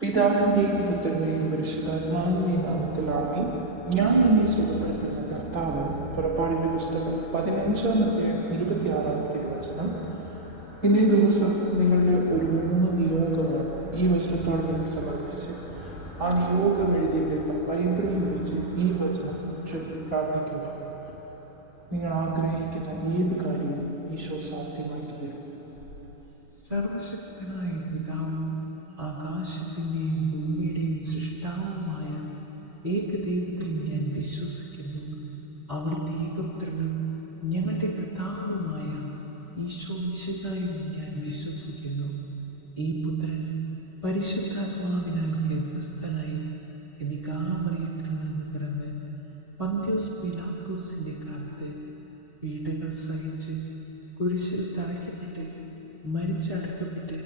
പിതാവിന്റെയും പുത്രന്റെയും പരിശുദ്ധാത്മാവിന്റെയും നാമത്തിൽ ആമി ഞാൻ എന്നെ സുഖപ്പെടുത്തുന്ന കർത്താവ്. പുറപ്പാടിന്റെ പുസ്തകം പതിനഞ്ചാം അധ്യായം ഇരുപത്തി ആറാം തിരുവചനം. ഇന്നേ ദിവസം നിങ്ങളുടെ ഒരു മൂന്ന് നിയോഗങ്ങൾ ഈ വചനത്തോടൊപ്പം സമർപ്പിച്ച് ആ നിയോഗം എഴുതിയിട്ട് ബൈബിളിൽ വെച്ച് ഈ വചനം ചൊല്ലി പ്രാർത്ഥിക്കുക. നിങ്ങൾ ആഗ്രഹിക്കുന്ന ഏത് കാര്യവും ഈശോ സാധ്യമാക്കി തരും സർവശക്തനായ പിതാവും ആകാശത്തിന്റെയും ഭൂമിയുടെയും സൃഷ്ടാവുമായ ഏകദൈവത്തിൽ ഞാൻ വിശ്വസിക്കുന്നു. അവിടുത്തെ ഏകപുത്രനും ഞങ്ങളുടെ കർത്താവുമായ ഈശോ വിശുദ്ധായും ഞാൻ വിശ്വസിക്കുന്നു. ഈ പുത്രൻ പരിശുദ്ധാത്മാവിനാൽ ഗർഭസ്ഥനായി കനികാമറിയത്തിൽ നിന്ന് പിറന്ന് പന്ത്യോസ് പിലാത്തോസിന്റെ കാലത്ത് പീഡകൾ സഹിച്ച് കുരിശിൽ തറയ്ക്കപ്പെട്ട് മരിച്ചടക്കപ്പെട്ട്